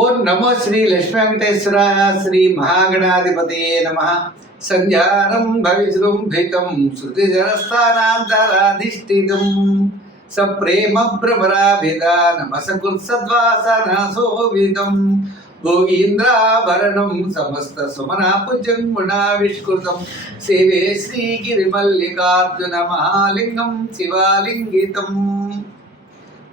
ఓం నమో శ్రీ లక్ష్మీ వెంకటేశ్వరాయ శ్రీ మహాగణాధిపతి నమ. సంధ్యానం భవిజృంభితం శృతి జనస్థానాంతరాధిష్ఠితం సప్రేమ భ్రమరాభిధానమసకృత్సద్వాసనాశోభితం గోగీంద్రాభరణం సమస్త సుమనాపుజం గుణావిష్కృతం. సేవే శ్రీగిరిమల్లికార్జున మహాలింగం శివాలింగితం.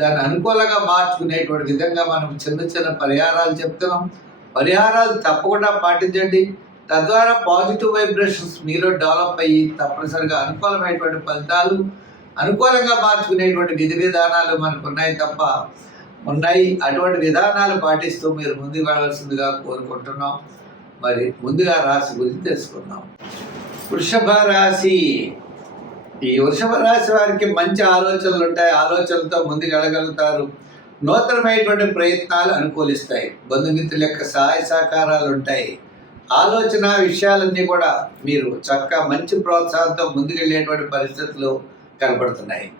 దాన్ని అనుకూలంగా మార్చుకునేటువంటి విధంగా మనం చిన్న చిన్న పరిహారాలు చెప్తున్నాం. పరిహారాలు తప్పకుండా పాటించండి. తద్వారా పాజిటివ్ వైబ్రేషన్స్ మీలో డెవలప్ అయ్యి తప్పనిసరిగా అనుకూలమైనటువంటి ఫలితాలు అనుకూలంగా మార్చుకునేటువంటి విధి విధానాలు మనకు ఉన్నాయి తప్ప ఉన్నాయి. అటువంటి విధానాలు పాటిస్తూ మీరు ముందుకు వెళ్ళవలసిందిగా కోరుకుంటున్నాం. మరి ముందుగా రాశి గురించి తెలుసుకుందాం. వృషభ రాశి ఈ వృషభ రాశి వారికి మంచి ఆలోచనలు ఉంటాయి. ఆలోచనలతో ముందుకెళ్ళగలుగుతారు. నూతనమైనటువంటి ప్రయత్నాలు అనుకూలిస్తాయి. బంధుమిత్రుల యొక్క సహాయ సహకారాలు ఉంటాయి. ఆలోచన విషయాలన్నీ కూడా మీరు చక్కగా మంచి ప్రోత్సాహంతో ముందుకెళ్ళేటువంటి పరిస్థితులు కనబడుతున్నాయి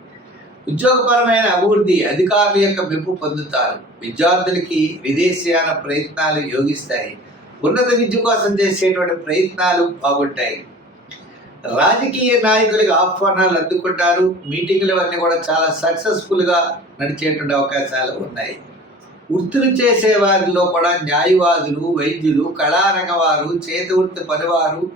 ఉద్యోగపరమైన అభివృద్ధి అధికారుల యొక్క మెప్పు పొందుతారు. విద్యార్థులకి విదేశీయాన ప్రయత్నాలు యోగిస్తాయి. ఉన్నత విద్య కోసం చేసేటువంటి ప్రయత్నాలు బాగుంటాయి. రాజకీయ నాయకులకు ఆహ్వానాలు అందుకుంటారు. మీటింగ్లు అన్నీ కూడా చాలా సక్సెస్ఫుల్గా నడిచేటువంటి అవకాశాలు ఉన్నాయి. వృత్తులు చేసే వారిలో కూడా న్యాయవాదులు వైద్యులు కళారంగ వారు చేతి వృత్తి పనివారు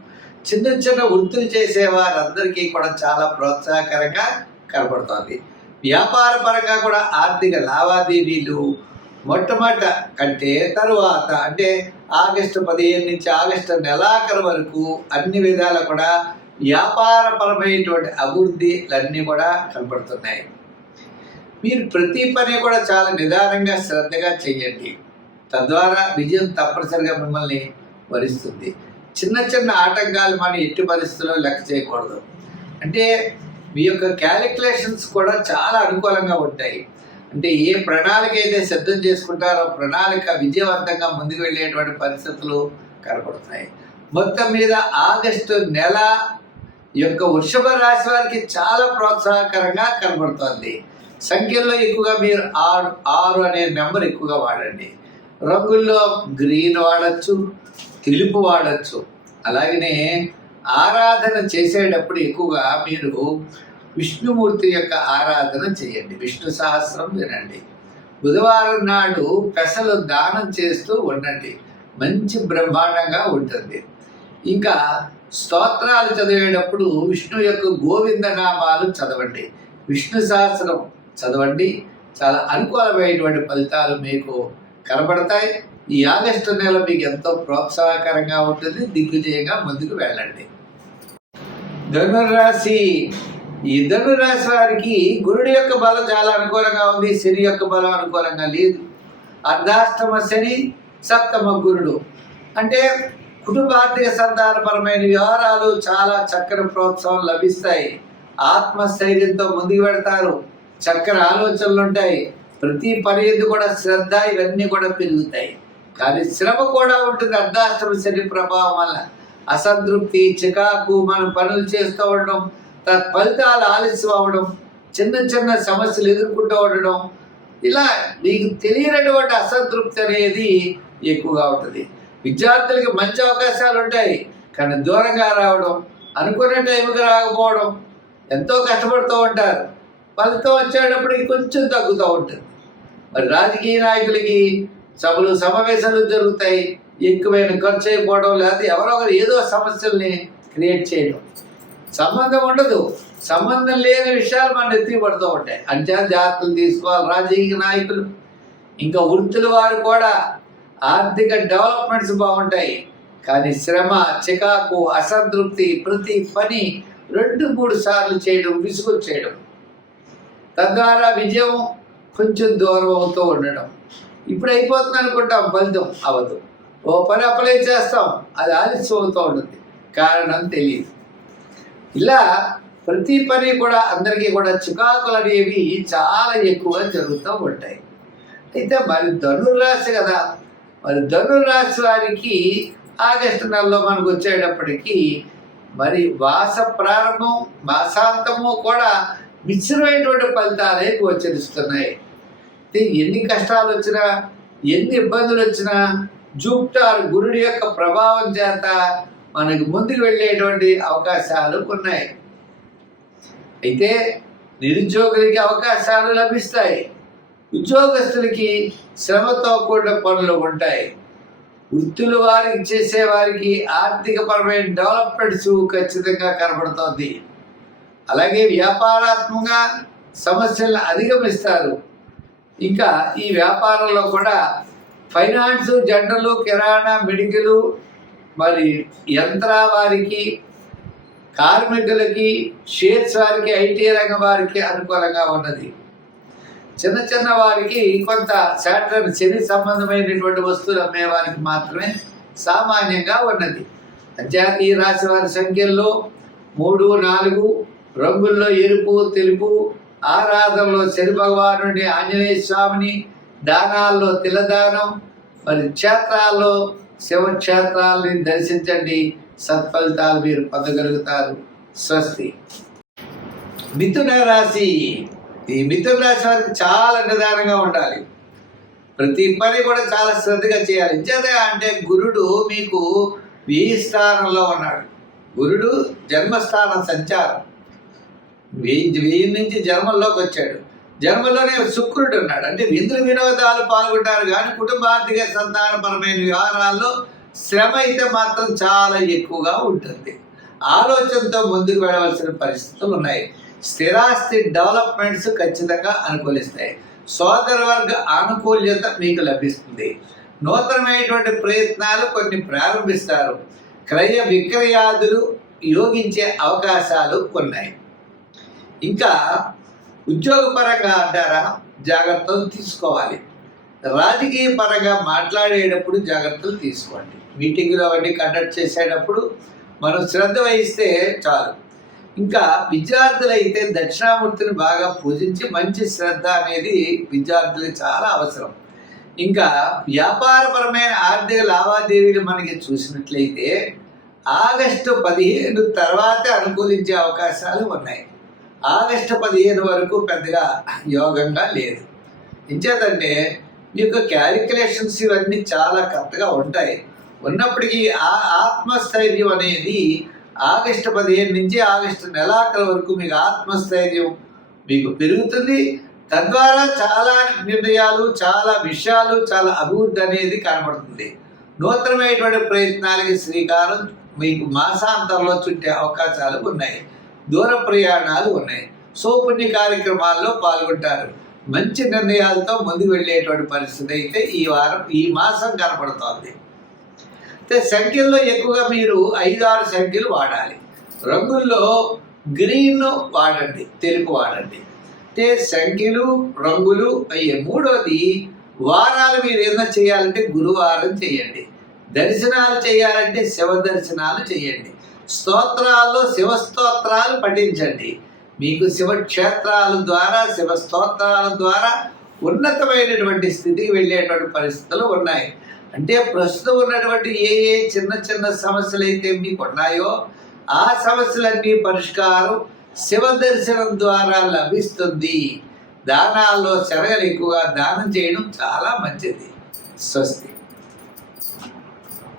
చిన్న చిన్న వృత్తులు చేసే వారందరికీ కూడా చాలా ప్రోత్సాహకరంగా కనబడుతోంది. వ్యాపార పరంగా కూడా ఆర్థిక లావాదేవీలు మొట్టమొదట కంటే తరువాత అంటే ఆగస్టు పదిహేను నుంచి ఆగస్టు నెలాఖరు వరకు అన్ని విధాలు కూడా వ్యాపారపరమైనటువంటి అభివృద్ధిలన్నీ కూడా కనపడుతున్నాయి. మీరు ప్రతి పని కూడా చాలా నిదానంగా శ్రద్ధగా చేయండి. తద్వారా విజయం తప్పనిసరిగా మిమ్మల్ని వరిస్తుంది. చిన్న చిన్న ఆటంకాలు మనం ఎట్టి పరిస్థితుల్లో లెక్క చేయకూడదు. అంటే మీ యొక్క క్యాలిక్యులేషన్స్ కూడా చాలా అనుకూలంగా ఉంటాయి. అంటే ఏ ప్రణాళిక అయితే సిద్ధం చేసుకుంటారో ప్రణాళిక విజయవంతంగా ముందుకు వెళ్ళేటువంటి పరిస్థితులు కనపడుతున్నాయి. మొత్తం మీద ఆగస్టు నెల యొక్క వృషభ రాశి వారికి చాలా ప్రోత్సాహకరంగా కనబడుతోంది. సంఖ్యల్లో ఎక్కువగా మీరు ఆరు ఆరు అనే నెంబర్ ఎక్కువగా వాడండి. రంగుల్లో గ్రీన్ వాడచ్చు తెలుపు వాడచ్చు. అలాగనే ఆరాధన చేసేటప్పుడు ఎక్కువగా మీరు విష్ణుమూర్తి యొక్క ఆరాధన చేయండి. విష్ణు సహస్రం వినండి. బుధవారం నాడు పెసలు దానం చేస్తూ ఉండండి. మంచి బ్రహ్మాండంగా ఉంటుంది. ఇంకా స్తోత్రాలు చదివేటప్పుడు విష్ణు యొక్క గోవింద నామాలు చదవండి. విష్ణు సహస్రం చదవండి. చాలా అనుకూలమైనటువంటి ఫలితాలు మీకు కనబడతాయి. ఈ ఆగస్టు నెల మీకు ఎంతో ప్రోత్సాహకరంగా ఉంటుంది. దిగ్విజయంగా ముందుకు వెళ్ళండి. ధనురాశి. ఈ ధనురాశి వారికి గురుడి యొక్క బలం చాలా అనుకూలంగా ఉంది. శని యొక్క బలం అనుకూలంగా లేదు. అర్ధాష్టమ శని సప్తమ గురుడు. అంటే కుటుంబార్థిక సంతానపరమైన వ్యవహారాలు చాలా చక్కని ప్రోత్సాహం లభిస్తాయి. ఆత్మస్థైర్యంతో ముందుకు పెడతారు చక్కని ఆలోచనలు ఉంటాయి. ప్రతి పని కూడా శ్రద్ధ ఇవన్నీ కూడా పెరుగుతాయి. కానీ శ్రమ కూడా ఉంటుంది. అర్ధాష్టమ శని ప్రభావం వల్ల. అసంతృప్తి చికాకు మనం పనులు చేస్తూ ఉండడం ఫలితాలు ఆలస్యం అవ్వడం చిన్న చిన్న సమస్యలు ఎదుర్కొంటూ ఉండడం ఇలా మీకు తెలియనటువంటి అసంతృప్తి అనేది ఎక్కువగా ఉంటుంది. విద్యార్థులకి మంచి అవకాశాలు ఉంటాయి కానీ దూరంగా రావడం అనుకున్న టైంకి రాకపోవడం ఎంతో కష్టపడుతూ ఉంటారు. ఫలితం వచ్చేటప్పటికి కొంచెం తగ్గుతూ ఉంటుంది. మరి రాజకీయ నాయకులకి సభలు సమావేశాలు జరుగుతాయి ఎక్కువైన ఖర్చు అయిపోవడం లేకపోతే ఎవరో ఒకరు ఏదో సమస్యల్ని క్రియేట్ చేయడం. సంబంధం ఉండదు. సంబంధం లేని విషయాలు మన ఎత్తి పడుతూ ఉంటాయి. అంచనా జాగ్రత్తలు తీసుకోవాలి రాజకీయ నాయకులు. ఇంకా వృత్తుల వారు కూడా ఆర్థిక డెవలప్మెంట్స్ బాగుంటాయి కానీ శ్రమ చికాకు అసంతృప్తి ప్రతి పని రెండు మూడు సార్లు చేయడం విసుగు చేయడం తద్వారా విజయం కొంచెం దూరం అవుతూ ఉండడం. ఇప్పుడు అయిపోతుంది అనుకుంటాం ఫలితం అవ్వదు. ఓ పని అప్లై చేస్తాం అది ఆలస్యం అవుతూ ఉంటుంది. కారణం తెలియదు. ఇలా ప్రతి పని కూడా అందరికీ కూడా చికాకులు అనేవి చాలా ఎక్కువగా జరుగుతూ ఉంటాయి. అయితే మరి ధనుర్రాశి కదా మరి ధనుర్రాశి వారికి ఆగస్టు నెలలో మనకు వచ్చేటప్పటికి మరి మాస ప్రారంభం మాసాంతము కూడా మిశ్రమైనటువంటి ఫలితాలే గోచరిస్తున్నాయి. ఎన్ని కష్టాలు వచ్చినా ఎన్ని ఇబ్బందులు వచ్చినా జూప్టార్ గురుడి యొక్క ప్రభావం చేత మనకి ముందుకు వెళ్ళేటువంటి అవకాశాలు ఉన్నాయి అయితే నిరుద్యోగులకి అవకాశాలు లభిస్తాయి. ఉద్యోగస్తులకి శ్రమతో కూడిన పనులు ఉంటాయి. వృత్తుల వారికి చేసే వారికి ఆర్థికపరమైన డెవలప్మెంట్స్ ఖచ్చితంగా కనబడుతోంది. అలాగే వ్యాపారాత్మకంగా సమస్యలను అధిగమిస్తారు. ఇంకా ఈ వ్యాపారంలో కూడా ఫైనాన్స్ జనరలు కిరాణా మెడికల్ మరి యంత్ర వారికి కార్మికులకి షేర్స్ వారికి ఐటీ రంగం వారికి అనుకూలంగా ఉన్నది. చిన్న చిన్న వారికి కొంత శాటర్న్ శని సంబంధమైనటువంటి వస్తువులు అమ్మేవారికి మాత్రమే సామాన్యంగా ఉన్నది. అంతేకాక రాశి వారి సంఖ్యల్లో మూడు నాలుగు రంగుల్లో ఎరుపు తెలుపు ఆరాధనలో శని భగవానుడి ఆంజనేయ స్వామిని దానాల్లో తిలదానం మరి క్షేత్రాల్లో శివక్షేత్రాలని దర్శించండి. సత్ఫలితాలు మీరు పొందగలుగుతారు. స్వస్తి. మిథున రాశి ఈ మిథున రాశి వారికి చాలా నిదానంగా ఉండాలి. ప్రతి పని కూడా చాలా శ్రద్ధగా చేయాలి. ఇంచేత అంటే గురుడు మీకు ఈ స్థానంలో ఉన్నాడు. గురుడు జన్మస్థానం సంచారం. వెయ్యి వెయ్యి నుంచి జన్మల్లోకి వచ్చాడు. జన్మలోనే శుక్రుడు ఉన్నాడు. అంటే ఇంద్ర వినోదాలు పాల్గొంటారు కానీ కుటుంబార్థిక సంతానపరమైన వ్యవహారాల్లో శ్రమ అయితే మాత్రం చాలా ఎక్కువగా ఉంటుంది. ఆలోచనతో ముందుకు వెళ్ళవలసిన పరిస్థితులు ఉన్నాయి. స్థిరాస్తి డెవలప్మెంట్స్ ఖచ్చితంగా అనుకూలిస్తాయి. సోదర వర్గ ఆనుకూల్యత మీకు లభిస్తుంది. నూతనమైనటువంటి ప్రయత్నాలు కొన్ని ప్రారంభిస్తారు. క్రయ విక్రయాదులు యోగించే అవకాశాలు ఉన్నాయి ఇంకా ఉద్యోగపరంగా అంటారా? జాగ్రత్తలు తీసుకోవాలి. రాజకీయ పరంగా మాట్లాడేటప్పుడు జాగ్రత్తలు తీసుకోండి. మీటింగులు అవన్నీ కండక్ట్ చేసేటప్పుడు మనం శ్రద్ధ వహిస్తే చాలు. ఇంకా విద్యార్థులు అయితే దక్షిణామూర్తిని బాగా పూజించి మంచి శ్రద్ధ అనేది విద్యార్థులకు చాలా అవసరం. ఇంకా వ్యాపారపరమైన ఆర్థిక లావాదేవీలు మనకి చూసినట్లయితే ఆగస్టు పదిహేను తర్వాతే అనుకూలించే అవకాశాలు ఉన్నాయి. ఆగస్టు పదిహేను వరకు పెద్దగా యోగంగా లేదు. ఇంచేతంటే మీ యొక్క క్యాలిక్యులేషన్స్ ఇవన్నీ చాలా కరెక్ట్గా ఉంటాయి. ఉన్నప్పటికీ ఆ ఆత్మస్థైర్యం అనేది ఆగస్టు పదిహేను నుంచి ఆగస్టు నెలాఖరు వరకు మీకు ఆత్మస్థైర్యం మీకు పెరుగుతుంది. తద్వారా చాలా నిర్ణయాలు చాలా విషయాలు చాలా అభివృద్ధి అనేది కనబడుతుంది. నూతనమైనటువంటి ప్రయత్నాలకి శ్రీకారం మీకు మాసాంతంలో చుట్టే అవకాశాలు ఉన్నాయి. దూర ప్రయాణాలు ఉన్నాయి. సోపుణ్య కార్యక్రమాల్లో పాల్గొంటారు. మంచి నిర్ణయాలతో ముందుకు వెళ్ళేటువంటి పరిస్థితి అయితే ఈ వారం ఈ మాసం కనపడుతోంది. అయితే సంఖ్యల్లో ఎక్కువగా మీరు ఐదు ఆరు సంఖ్యలు వాడాలి. రంగుల్లో గ్రీన్ వాడండి తెలుపు వాడండి. అంటే సంఖ్యలు రంగులు అయ్యే మూడోది వారాలు మీరు ఏదైనా చేయాలంటే గురువారం చేయండి. దర్శనాలు చేయాలంటే శివ దర్శనాలు చేయండి. స్తోత్రాల్లో శివస్తోత్రాలు పఠించండి. మీకు శివక్షేత్రాల ద్వారా శివ స్తోత్రాల ద్వారా ఉన్నతమైనటువంటి స్థితికి వెళ్ళేటువంటి పరిస్థితులు ఉన్నాయి. అంటే ప్రస్తుతం ఉన్నటువంటి ఏ ఏ చిన్న చిన్న సమస్యలు అయితే మీకు ఉన్నాయో ఆ సమస్యలన్నీ పరిష్కారం శివ దర్శనం ద్వారా లభిస్తుంది. దానాల్లో శరగలు ఎక్కువగా దానం చేయడం చాలా మంచిది. స్వస్తి.